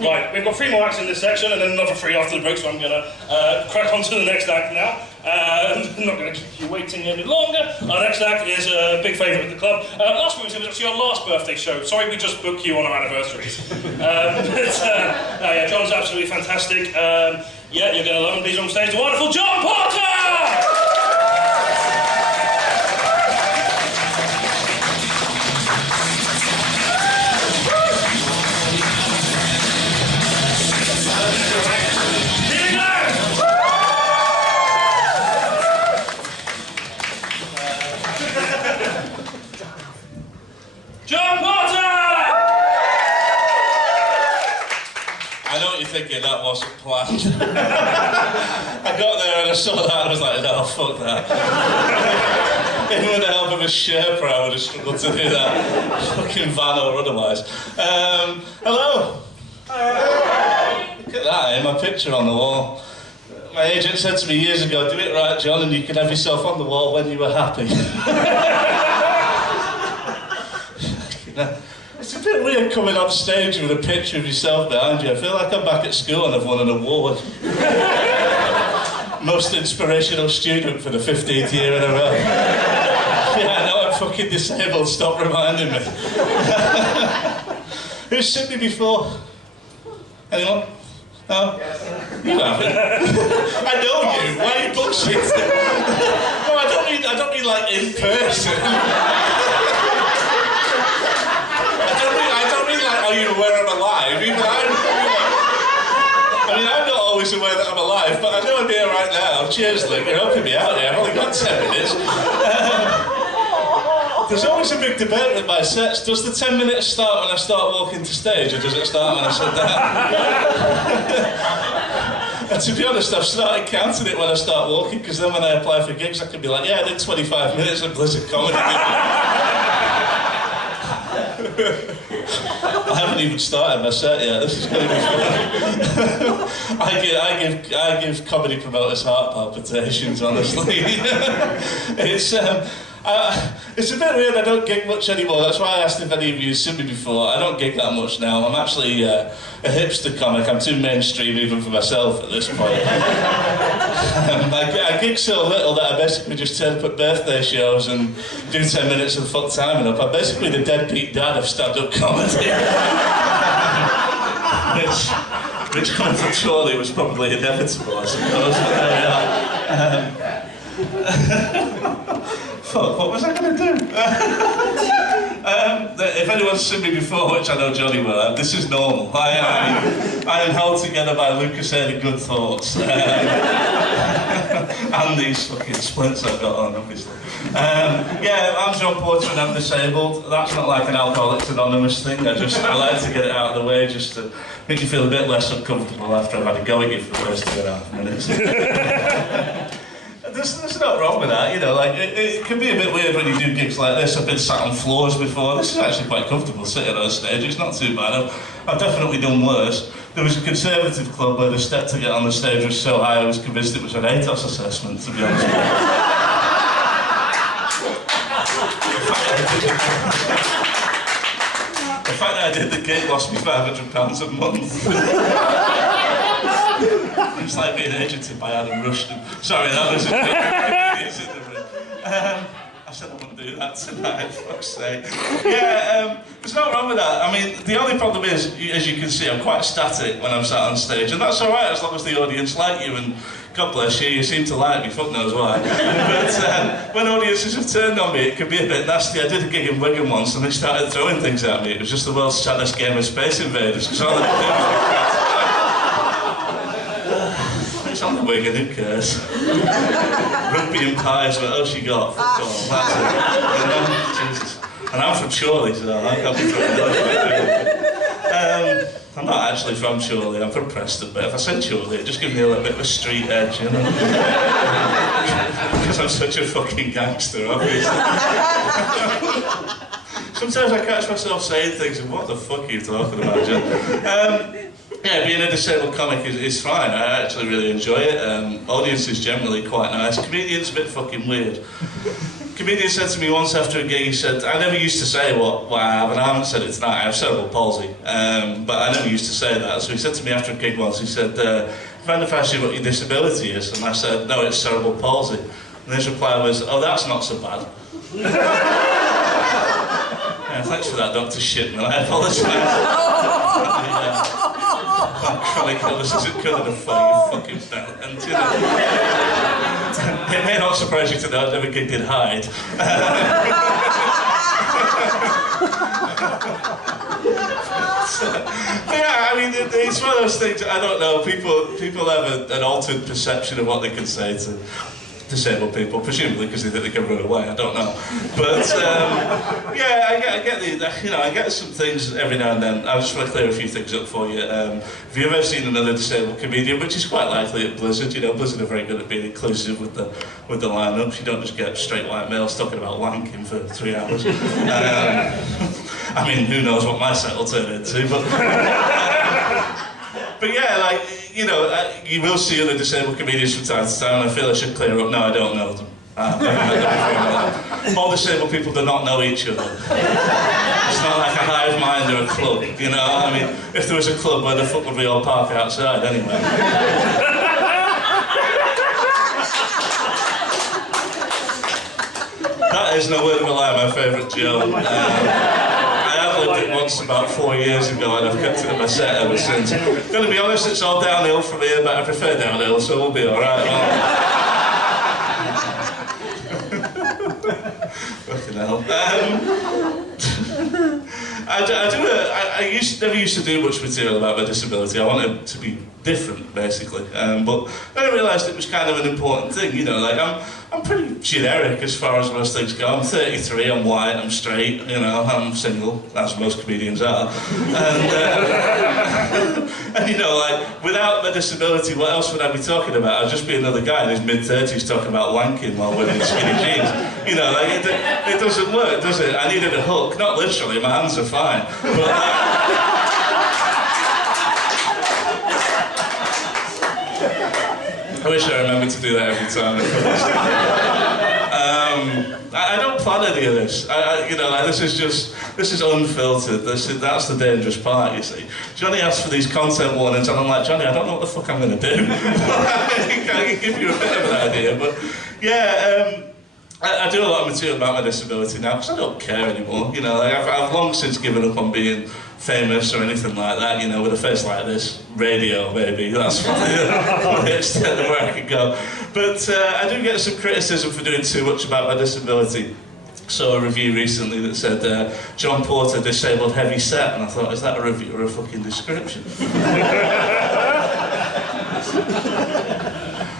Right, we've got 3 more acts in this section and then another 3 after the break, so I'm going to crack on to the next act now. I'm not going to keep you waiting any longer. Our next act is a big favourite of the club. Last week it was actually our last birthday show. Sorry we just booked you on our anniversaries. Yeah, John's absolutely fantastic. Yeah, you're going to love him. Please on stage, the wonderful John Porter! Thinking that wasn't planned. I got there and I saw that and I was like, no, fuck that. Even with the help of a Sherpa, I would have struggled to do that. Fucking van or otherwise. Hello. Look at that, my picture on the wall. My agent said to me years ago, do it right, John, and you can have yourself on the wall when you were happy. It's a bit weird coming on stage with a picture of yourself behind you. I feel like I'm back at school and I've won an award. Most inspirational student for the 15th year in a row. Yeah, I know I'm fucking disabled, stop reminding me. Who's seen me before? Anyone? No? You haven't. I know you. Why are you bullshitting? No, I don't mean like in person. Are you aware I'm alive? Even I'm not always aware that I'm alive, but I know I'm here right now. Cheers, Luke, you're helping me out here. I've only got 10 minutes. There's always a big debate with my sets. Does the 10 minutes start when I start walking to stage, or does it start when I sit down? And to be honest, I've started counting it when I start walking, because then when I apply for gigs, I can be like, yeah, I did 25 minutes of Blizzard Comedy. I haven't even started my set yet. This is going to be fun. I give comedy promoters heart palpitations, honestly. It's a bit weird. I don't gig much anymore. That's why I asked if any of you have seen me before. I don't gig that much now. I'm actually a hipster comic. I'm too mainstream even for myself at this point. I gig so little that I basically just turn up at birthday shows and do 10 minutes of fuck timing up. I'm basically the deadbeat dad of stand-up comedy. which coming from Chorley was probably inevitable, I suppose, but there we are. Fuck, what was I going to do? If anyone's seen me before, which I know Johnny will, this is normal. I am held together by Lucas Aid Good Thoughts. And these fucking splints I've got on, obviously. Yeah, I'm John Porter and I'm disabled. That's not like an Alcoholics Anonymous thing. I like to get it out of the way just to make you feel a bit less uncomfortable after I've had a go at you for the first 2.5 minutes. There's not wrong with that, you know, like, it can be a bit weird when you do gigs like this. I've been sat on floors before. This is actually quite comfortable sitting on stage, it's not too bad. I've definitely done worse. There was a Conservative club where the step to get on the stage was so high I was convinced it was an ATOS assessment, to be honest with you. The fact that I did the gig lost me £500 a month. It's like being agented by Adam Rushton. Sorry, that was a bit idiots in the room. I said I wouldn't do that tonight, for fuck's sake. Yeah, there's nothing wrong with that. I mean, the only problem is, as you can see, I'm quite static when I'm sat on stage, and that's alright as long as the audience like you, and God bless you, you seem to like me, fuck knows why. But when audiences have turned on me, it can be a bit nasty. I did a gig in Wigan once, and they started throwing things at me. It was just the world's saddest game of Space Invaders, because all they could do was it's on the Wigan, who cares? Rugby and pies, what else you got? Fuck all, that's it. You know? Jesus. And I'm from Chorley, so I can't be from I'm not actually from Chorley, I'm from Preston, but if I said Chorley, it just gives me a little bit of a street edge, you know? Because I'm such a fucking gangster, obviously. Sometimes I catch myself saying things and what the fuck are you talking about, John? Yeah, being a disabled comic is fine. I actually really enjoy it. Audience is generally quite nice. Comedians a bit fucking weird. comedian said to me once after a gig, he said, I never used to say what I have, and I haven't said it tonight, I have cerebral palsy, but I never used to say that. So he said to me after a gig once, he said, mind if I ask you what your disability is? And I said, no, it's cerebral palsy. And his reply was, oh, that's not so bad. Yeah, thanks for that, Dr. Shipman, I apologise. Chronic illness is it couldn't have you fucking fell. And you know, it may not surprise you to know I never gig did hide. But yeah, I mean, it's one of those things. I don't know. People have an altered perception of what they can say to disabled people, presumably because they think they can run away. I don't know, but yeah, I get I get some things every now and then. I just want to clear a few things up for you. Have you ever seen another disabled comedian, which is quite likely at Blizzard? You know, Blizzard are very good at being inclusive with the lineups. You don't just get straight white males talking about wanking for 3 hours. I mean, who knows what my set will turn into, but. But yeah, like, you know, you will see other disabled comedians from time to time, and I feel I should clear up. No, I don't know them. All disabled people do not know each other. It's not like a hive mind or a club, you know? I mean, if there was a club, where the fuck would we all park outside anyway? That is, no word of a lie, my favourite joke. I lived it once about 4 years ago, and I've kept it in my set ever since. Going to be honest, it's all downhill from here, but I prefer downhill, so we'll be alright. Fucking hell. I never used to do much material about my disability. I wanted to be different, basically. But then I realised it was kind of an important thing, you know, like I'm pretty generic as far as most things go. I'm 33, I'm white, I'm straight, you know, I'm single, as most comedians are. And you know, like, without my disability, what else would I be talking about? I'd just be another guy in his mid-30s talking about wanking while wearing skinny jeans. You know, like, it doesn't work, does it? I needed a hook, not literally, my hands are fine. But, I wish I remembered to do that every time. I don't plan any of this. You know, like, this is unfiltered. That's the dangerous part, you see. Johnny asked for these content warnings, and I'm like, Johnny, I don't know what the fuck I'm going to do. I can give you a bit of an idea, but yeah. I do a lot of material about my disability now because I don't care anymore. You know, like I've long since given up on being famous or anything like that. You know, with a face like this, radio maybe. That's the extent of where I can go. But I do get some criticism for doing too much about my disability. Saw a review recently that said John Porter disabled heavy set, and I thought, is that a review or a fucking description?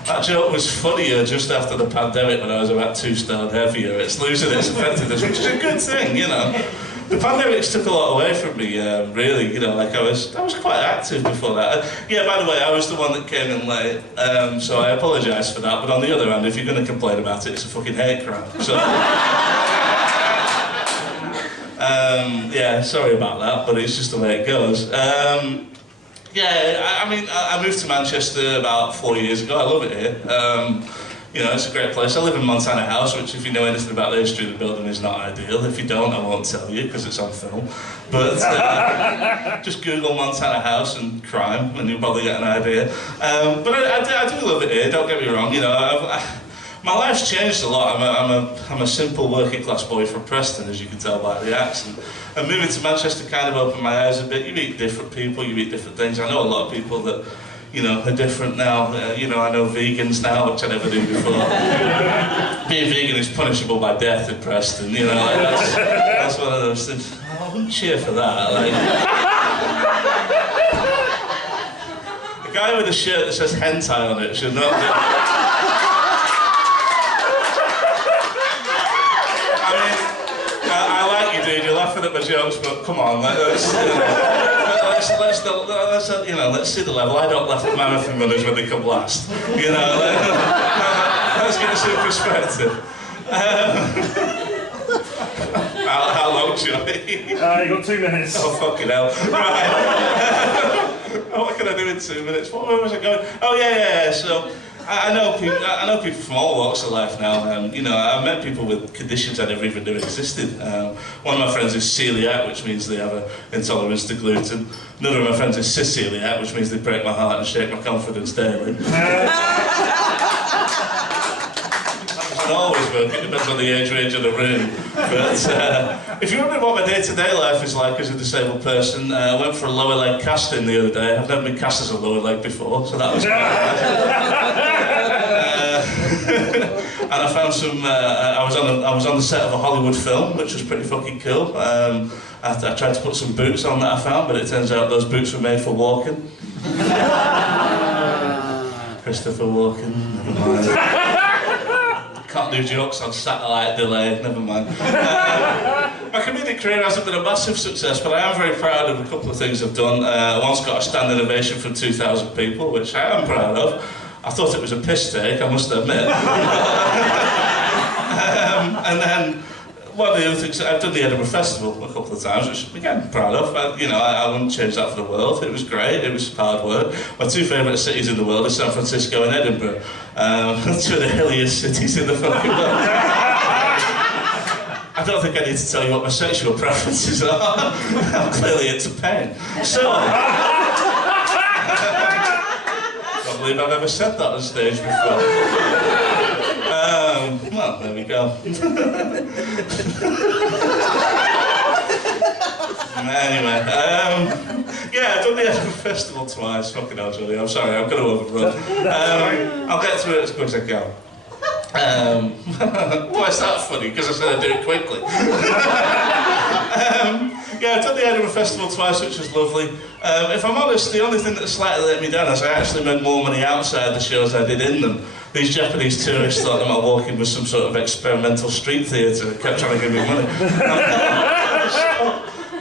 That joke was funnier just after the pandemic when I was about 2 stone heavier. It's losing its effectiveness, which is a good thing, you know. The pandemic took a lot away from me, really, you know, like I was quite active before that. Yeah, by the way, I was the one that came in late, so I apologise for that, but on the other hand, if you're going to complain about it, it's a fucking hate crime, so... yeah, sorry about that, but it's just the way it goes. Yeah, I mean, I moved to Manchester about 4 years ago. I love it here. You know, it's a great place. I live in Montana House, which, if you know anything about the history of the building, is not ideal. If you don't, I won't tell you, because it's on film. But just Google Montana House and crime, and you'll probably get an idea. But I do love it here, don't get me wrong. You know, my life's changed a lot. I'm a simple working class boy from Preston, as you can tell by the accent. And moving to Manchester kind of opened my eyes a bit. You meet different people, you meet different things. I know a lot of people that, you know, are different now. You know, I know vegans now, which I never knew before. Being vegan is punishable by death in Preston, you know, like that's one of those things. Oh, I wouldn't cheer for that. Like, a guy with a shirt that says hentai on it should not be... laughing at my jokes, but come on, let's see the level. I don't laugh at marathon runners when they come last. You know, let's get some perspective. How long, Johnny? You got 2 minutes. Oh, fucking hell. Right. What can I do in 2 minutes? Where was I going? Oh, yeah. So, I know people from all walks of life now. You know, I've met people with conditions I never even knew existed. One of my friends is celiac, which means they have an intolerance to gluten. Another of my friends is celiac, which means they break my heart and shake my confidence daily. Doesn't always work, it depends on the age range of the room. But if you're wondering what my day-to-day life is like as a disabled person, I went for a lower leg casting the other day. I've never been cast as a lower leg before, so that was quite nice. And I found some, I was on the set of a Hollywood film, which was pretty fucking cool. I tried to put some boots on that I found, but it turns out those boots were made for walking. Christopher Walken, never mind. Can't do jokes on satellite delay, never mind. My comedic career hasn't been a massive success, but I am very proud of a couple of things I've done. I once got a standing ovation from 2,000 people, which I am proud of. I thought it was a piss take, I must admit. And then, one of the other things, I've done the Edinburgh Festival a couple of times, which again, I'm proud of. I wouldn't change that for the world. It was great, it was hard work. My two favourite cities in the world are San Francisco and Edinburgh. Two of the hilliest cities in the fucking world. I don't think I need to tell you what my sexual preferences are. I'm clearly into pain. So, I can't believe I've ever said that on stage before. Well, there we go. Anyway, yeah, I've done the Edinburgh Festival twice. Fucking hell, Julie, I'm sorry, I'm going to overrun. I'll get through it as quick as I can. Why is that funny? Because I said I'd do it quickly. Yeah, I've done the Edinburgh Festival twice, which was lovely. If I'm honest, the only thing that slightly let me down is I actually made more money outside the shows I did in them. These Japanese tourists thought that my walking was some sort of experimental street theatre, kept trying to give me money.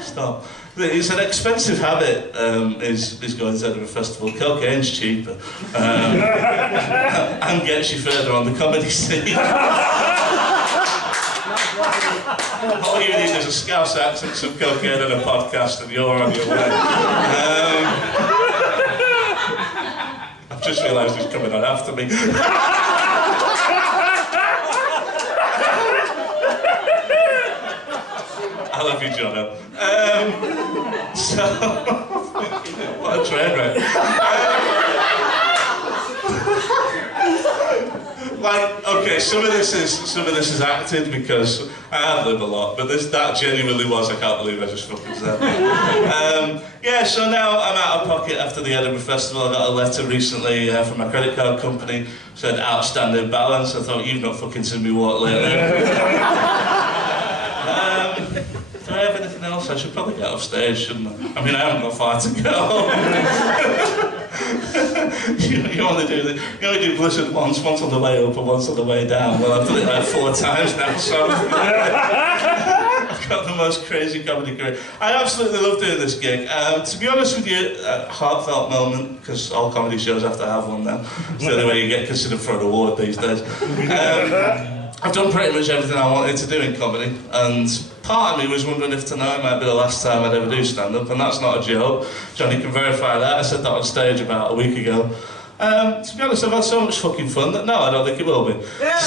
Stop. It's an expensive habit, is going to Edinburgh Festival. Cocaine's cheaper. And gets you further on the comedy scene. All you need is a Scouse accent, some cocaine and a podcast, and you're on your way. I've just realised he's coming on after me. I love you, Jono. So, what a train wreck. Okay, some of this is acted because I ad-lib a lot, but that genuinely was. I can't believe I just fucking said that. Yeah, so now I'm out of pocket after the Edinburgh Festival. I got a letter recently from my credit card company, said outstanding balance. I thought, you've not fucking seen me walk lately. Do I have anything else? I should probably get off stage, shouldn't I? I mean, I haven't got far to go. you only do Blizzard once on the way up and once on the way down. Well, I've done it like 4 times now, so I've got the most crazy comedy career. I absolutely love doing this gig. To be honest with you, a heartfelt moment, because all comedy shows have to have one now. It's the only way you get considered for an award these days. I've done pretty much everything I wanted to do in comedy, and part of me was wondering if tonight might be the last time I'd ever do stand-up, and that's not a joke. Johnny can verify that. I said that on stage about a week ago. To be honest, I've had so much fucking fun that no, I don't think it will be. Yeah.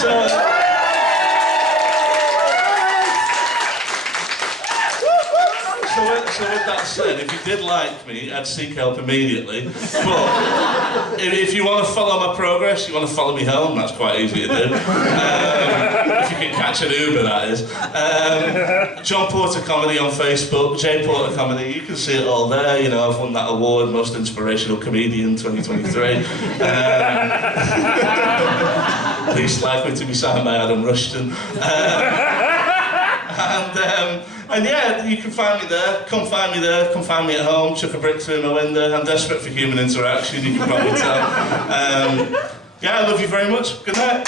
So with that said, if you did like me, I'd seek help immediately. But if you want to follow my progress, you want to follow me home, that's quite easy to do. If you can catch an Uber, that is. John Porter Comedy on Facebook, J Porter Comedy, you can see it all there. You know, I've won that award, Most Inspirational Comedian 2023. Least likely to be signed by Adam Rushton. And yeah, you can find me there. Come find me there. Come find me at home. Chuck a brick through my window. I'm desperate for human interaction, you can probably tell. Yeah, I love you very much. Good night.